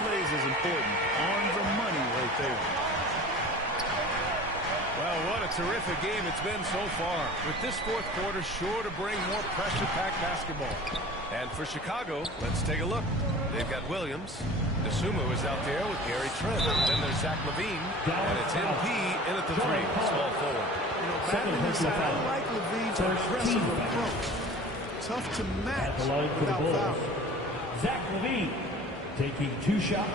plays is important. On the money right there. Well, what a terrific game it's been so far. With this fourth quarter sure to bring more pressure-packed basketball. And for Chicago, let's take a look. They've got Williams. Dosunmu is out there with Gary Trent. Then there's Zach LaVine. And it's MP in at the 3. Small forward. You know, back on this side, I like Levine's aggressive approach. Tough to match without foul. Zach LaVine taking 2 shots.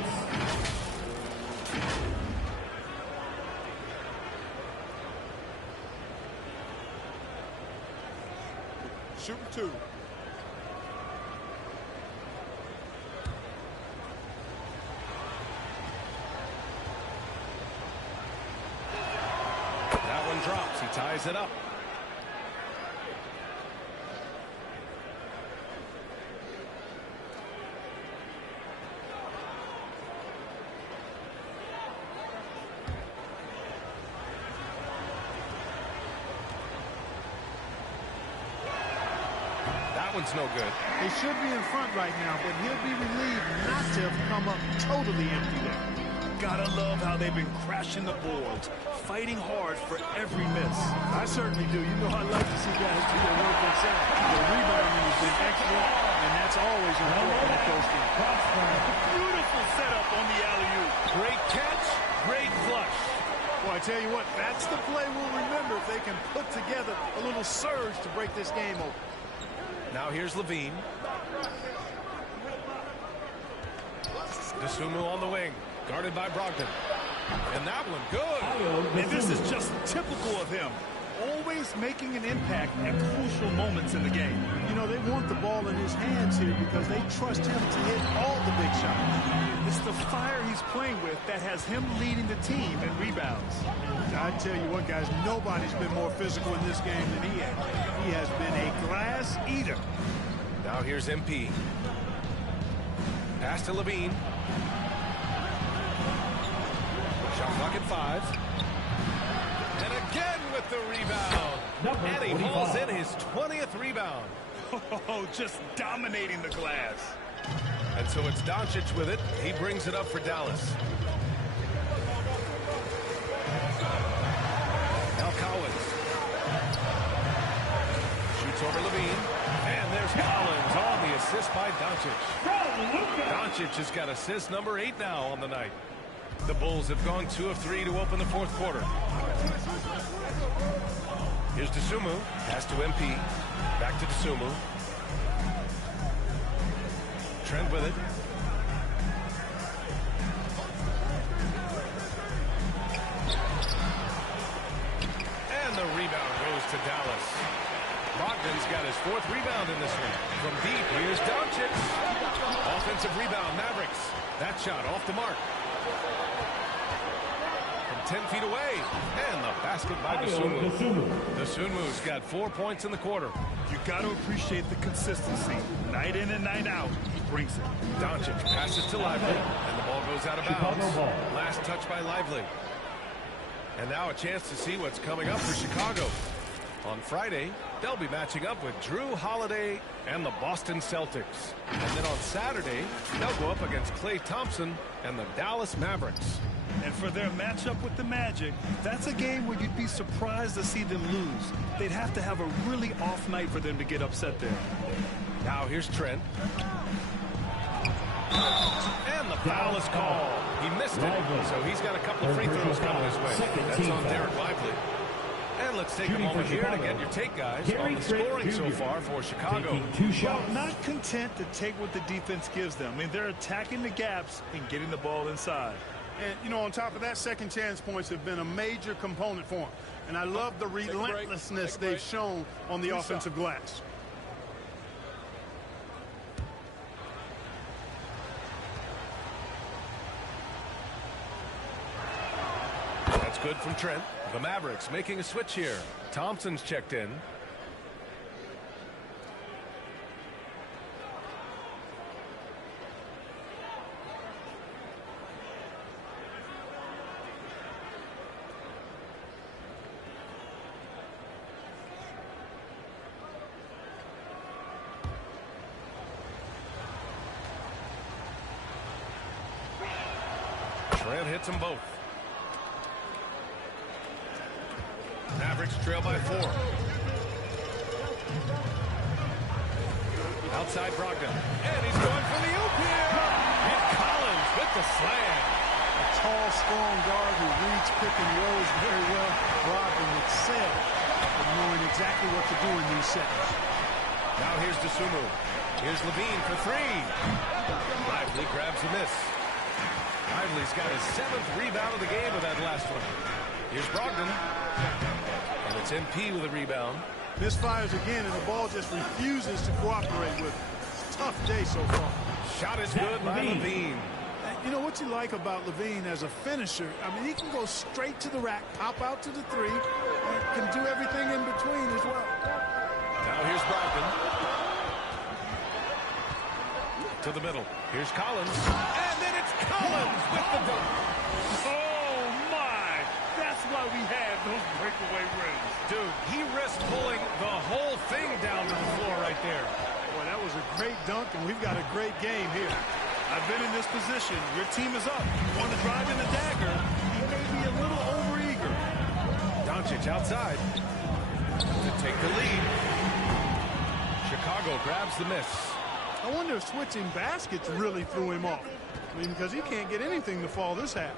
Shooting 2. That one drops. He ties it up. One's no good. They should be in front right now, but he'll be relieved not to have come up totally empty there. Gotta love how they've been crashing the boards, fighting hard for every miss. I certainly do. You know I like to see guys do their work themselves. The rebounding has been excellent, and that's always important at those games. Beautiful setup on the alley-oop. Great catch, great flush. Well, I tell you what, that's the play we'll remember if they can put together a little surge to break this game open. Now here's LaVine. Dosunmu on the wing, guarded by Brogdon. And that one, good. And this is just typical of him. Always making an impact at crucial moments in the game. You know, they want the ball in his hands here because they trust him to hit all the big shots. It's the fire he's playing with that has him leading the team in rebounds. I tell you what, guys, nobody's been more physical in this game than he has. He has been a glass eater. Now here's MP. Pass to LaVine. Shot clock at 5. And again with the rebound. And he hauls in his 20th rebound. Oh, just dominating the glass. And so it's Doncic with it. He brings it up for Dallas. Now Collins. Shoots over Levine. And there's Collins on the assist by Doncic. Doncic has got assist number 8 now on the night. The Bulls have gone 2 of 3 to open the fourth quarter. Here's Dosunmu. Pass to MP. Back to Dosunmu. Trent with it. And the rebound goes to Dallas. Brogdon's got his 4th rebound in this one. From deep, here's Doncic. Offensive rebound, Mavericks. That shot off the mark. From 10 feet away. And the basket by Dosunmu. Dosunmu's got 4 points in the quarter. You got to appreciate the consistency. Night in and night out, he brings it. Doncic passes to Lively. And the ball goes out of bounds. Last touch by Lively. And now a chance to see what's coming up for Chicago. On Friday, they'll be matching up with Drew Holiday and the Boston Celtics. And then on Saturday, they'll go up against Klay Thompson and the Dallas Mavericks. And for their matchup with the Magic, that's a game where you'd be surprised to see them lose. They'd have to have a really off night for them to get upset there. Now here's Trent. And the foul is called. He missed it, so he's got a couple of free throws coming his way. That's on Derek Lively. And let's take a moment here to get your take, guys, on the scoring so far for Chicago. Well, not content to take what the defense gives them. I mean, they're attacking the gaps and getting the ball inside. And, you know, on top of that, second chance points have been a major component for them. And I love the relentlessness they've shown on the offensive glass. That's good from Trent. The Mavericks making a switch here. Thompson's checked in. Trent hits them both. Mavericks trail by 4. Outside Brogdon. And he's going for the oop here. And Collins with the slam. A tall, strong guard who reads pick and rolls very well. Brogdon excelled at knowing exactly what to do in these sets. Now here's Dosunmu. Here's Levine for 3. Lively grabs a miss. Lively's got his 7th rebound of the game with that last one. Here's Brogdon. And it's MP with a rebound. Misfires again, and the ball just refuses to cooperate with it. It's a tough day so far. Shot is good by Levine. You know what you like about Levine as a finisher? I mean, he can go straight to the rack, pop out to the 3, and can do everything in between as well. Now here's Brogdon. To the middle. Here's Collins. And then it's Collins with the dunk. Oh, my. That's why we have those breakaway rims. Dude, he risked pulling the whole thing down to the floor right there. Boy, that was a great dunk, and we've got a great game here. I've been in this position. Your team is up. You want to drive in the dagger. He may be a little overeager. Doncic outside to take the lead. Chicago grabs the miss. I wonder if switching baskets really threw him off. I mean, because he can't get anything to fall this half.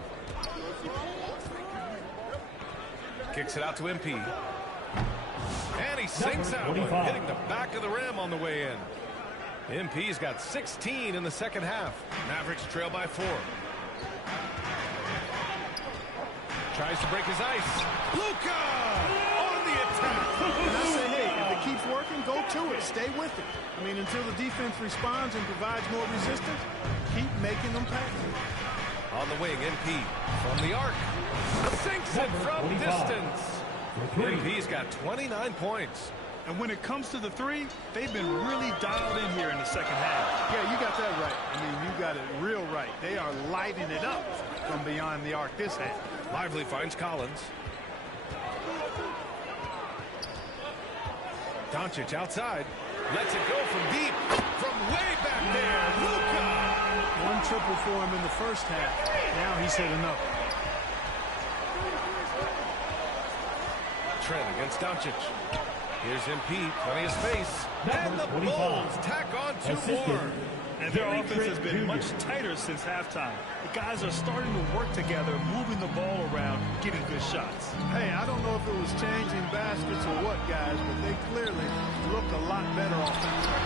Kicks it out to MP. And he sinks out one, hitting the back of the rim on the way in. MP's got 16 in the second half. Mavericks trail by 4. Tries to break his ice. Luka on the attack. And I say, hey, if it keeps working, go to it. Stay with it. I mean, until the defense responds and provides more resistance, keep making them pay. On the wing, MP from the arc. Sinks it from distance. MP's got 29 points. And when it comes to the 3, they've been really dialed in here in the second half. Yeah, you got that right. I mean, you got it real right. They are lighting it up from beyond the arc this half. Lively finds Collins. Doncic outside. Lets it go from deep. From way back there. Luka. One triple for him in the first half. Now he's hit another. Trent against Doncic. Here's MP, plenty of space. And the Bulls tack on 2 more. And their offense has been much tighter since halftime. The guys are starting to work together, moving the ball around, getting good shots. Hey, I don't know if it was changing baskets or what, guys, but they clearly look a lot better offensively.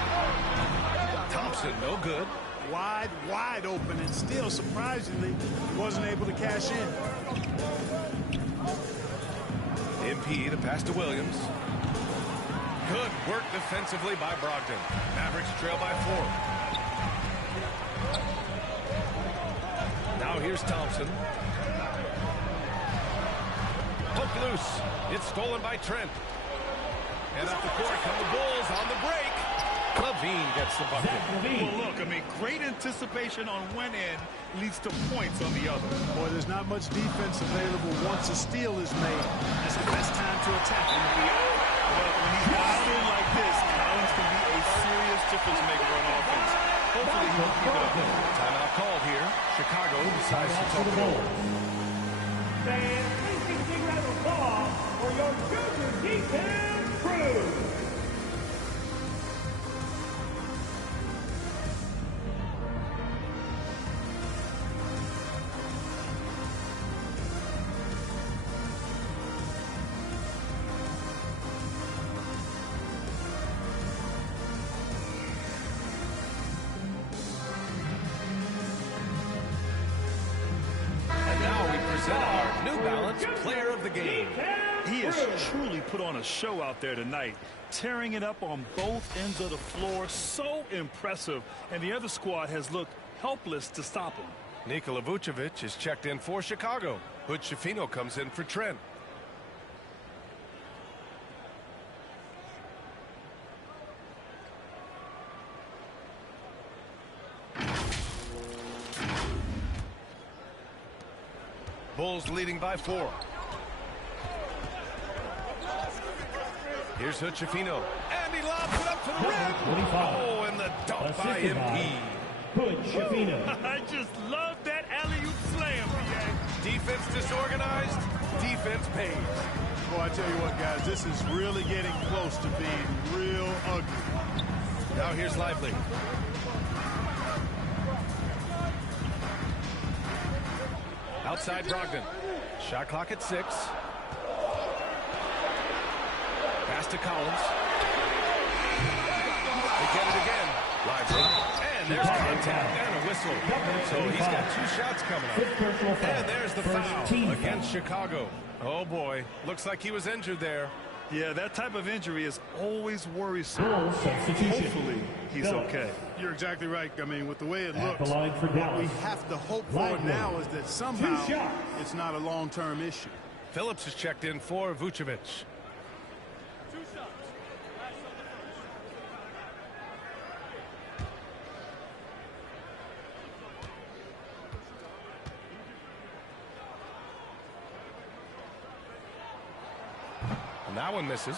Thompson, no good. Wide open, and still, surprisingly, wasn't able to cash in. MP, the pass to Williams. Good work defensively by Brogdon. Mavericks trail by 4. Now here's Thompson. Hook loose. It's stolen by Trent. And up the court come the Bulls on the break. Levine gets the bucket. Well, look, I mean, great anticipation on one end leads to points on the other. Boy, there's not much defense available once a steal is made. That's the best time to attack. But when he's dialed in like this, Collins can be a serious difference maker on offense. Hopefully he won't keep it up. Timeout called here. Chicago decides to take the ball. Fans, please give a big round of applause for your junior defense crew. Player of the game. He has truly put on a show out there tonight, tearing it up on both ends of the floor. So impressive, and the other squad has looked helpless to stop him. Nikola Vucevic is checked in for Chicago. Hood Schifino comes in for Trent. Bulls leading by 4. Here's Hood Schifino. And he lobs it up to the rim. Oh, and the dunk by MP. Hood Schifino. I just love that alley-oop slam, BA. Defense disorganized. Defense pays. Boy, I tell you what, guys, this is really getting close to being real ugly. Now here's Lively. Outside Brogdon. Shot clock at 6. Pass to Collins. They get it again. Lively. And there's contact and a whistle. So he's got 2 shots coming up. And there's the foul against Chicago. Oh boy, looks like he was injured there. Yeah, that type of injury is always worrisome. Hopefully he's okay. You're exactly right. I mean, with the way it looks, what we have to hope for now is that somehow it's not a long-term issue. Phillips is checked in for Vucevic. And that one misses.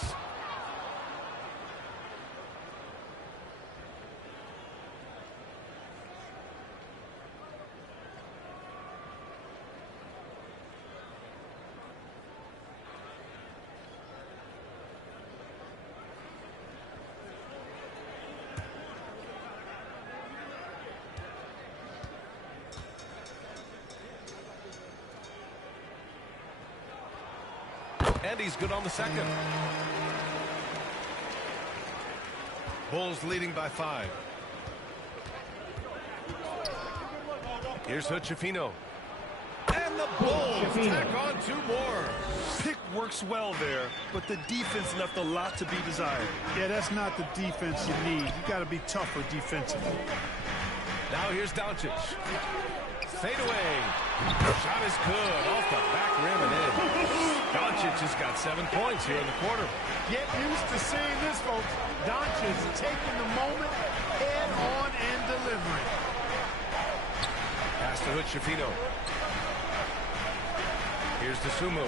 And he's good on the second. Bulls leading by 5. Here's Hood Schifino. And the Bulls tack on 2 more. Pick works well there, but the defense left a lot to be desired. Yeah, that's not the defense you need. You got to be tougher defensively. Now here's Doncic. Fade away. Shot is good off the back rim and in. Doncic has got 7 points here in the quarter. Get used to seeing this, folks. Doncic taking the moment head on and delivering. Pass to Hood Schifino. Here's the Sumo.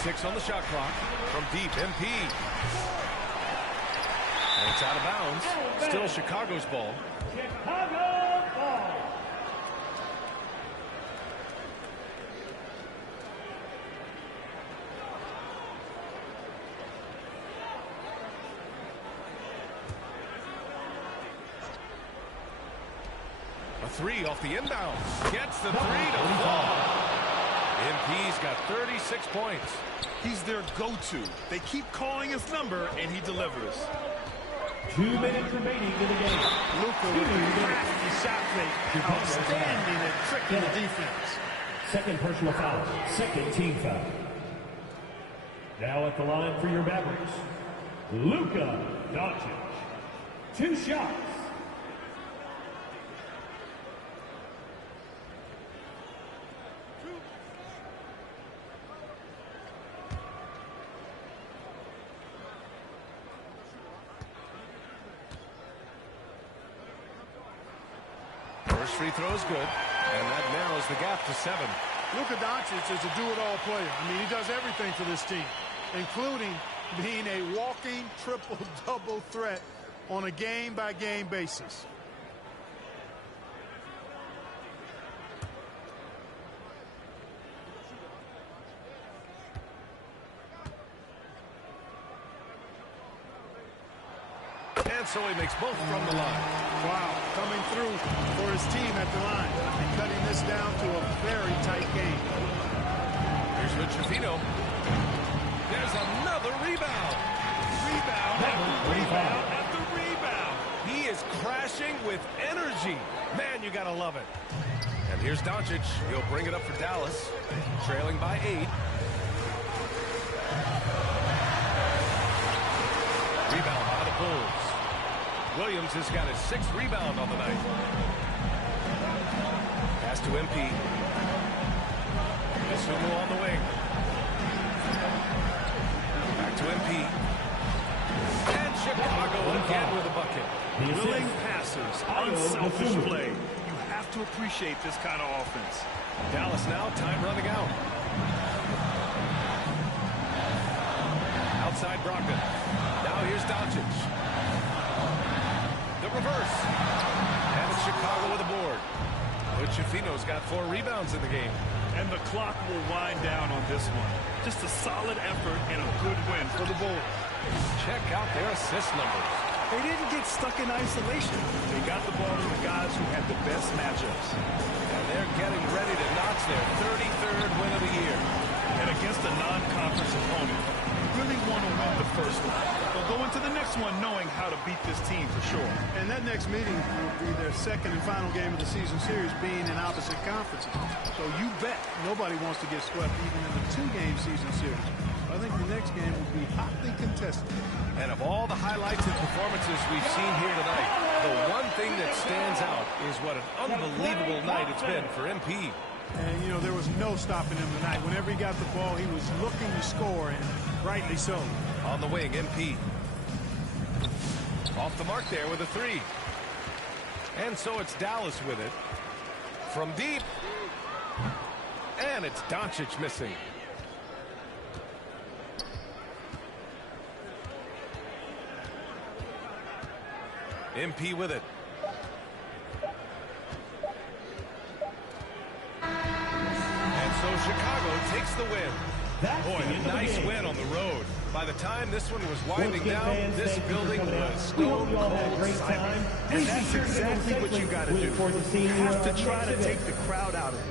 6 on the shot clock from deep. MP. It's out of bounds. Still Chicago's ball. Chicago ball. A three off the inbounds. Gets the three to fall. MP's got 36 points. He's their go-to. They keep calling his number, and he delivers. 2 minutes remaining in the game. Luka with the crafty shot fake. Outstanding at tricking the defense. Second personal foul. Second team foul. Now at the line for your Mavericks, Luka Doncic. 2 shots. First free throw is good, and that narrows the gap to 7. Luka Doncic is a do-it-all player. I mean, he does everything for this team, including being a walking triple-double threat on a game-by-game basis. And so he makes both from the line. Wow, coming through for his team at the line and cutting this down to a very tight game. Here's Luchafino. There's another rebound. Rebound after rebound after rebound. He is crashing with energy. Man, you got to love it. And here's Doncic. He'll bring it up for Dallas, trailing by 8. Rebound by the Bulls. Williams has got his 6th rebound on the night. Pass to MP. Misumu on the wing. Back to MP. And Chicago again with a bucket. Willing passes, unselfish play. You have to appreciate this kind of offense. Dallas now, time running out. Outside Brogdon. Now here's Doncic. The reverse. And it's Chicago with a board. Luchafino's got 4 rebounds in the game. And the clock will wind down on this one. Just a solid effort and a good win for the Bulls. Check out their assist numbers. They didn't get stuck in isolation. They got the ball to the guys who had the best matchups. And they're getting ready to notch their 33rd win of the year. And against a non-conference opponent, you really want to win the first one. They'll go into the next one knowing how to beat this team for sure. And that next meeting will be their second and final game of the season series, being in opposite conferences. So you bet nobody wants to get swept even in the 2-game season series. I think the next game will be hotly contested. And of all the highlights and performances we've seen here tonight, the one thing that stands out is what an unbelievable night it's been for MP. And, you know, there was no stopping him tonight. Whenever he got the ball, he was looking to score, and rightly so. On the wing, MP. Off the mark there with a 3. And so it's Dallas with it. From deep. And it's Doncic missing. MP with it. And so Chicago takes the win. Boy, a nice win on the road. By the time this one was winding down, this building was stone cold silent. And that's exactly what you got to do. You have to try to take the crowd out of it.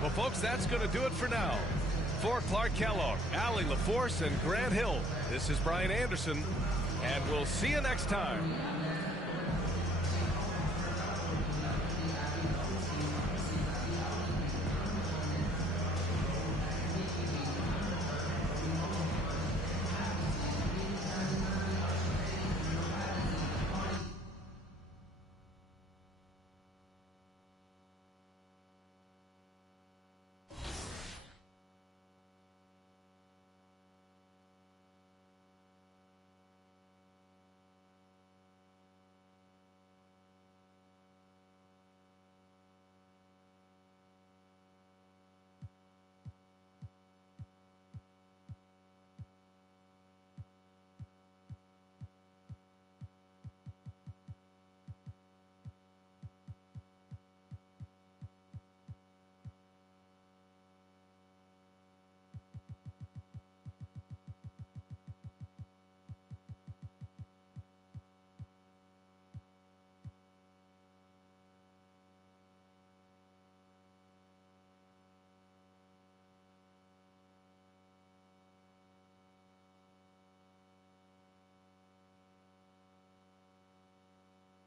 Well, folks, that's going to do it for now. For Clark Kellogg, Allie LaForce, and Grant Hill, this is Brian Anderson, and we'll see you next time.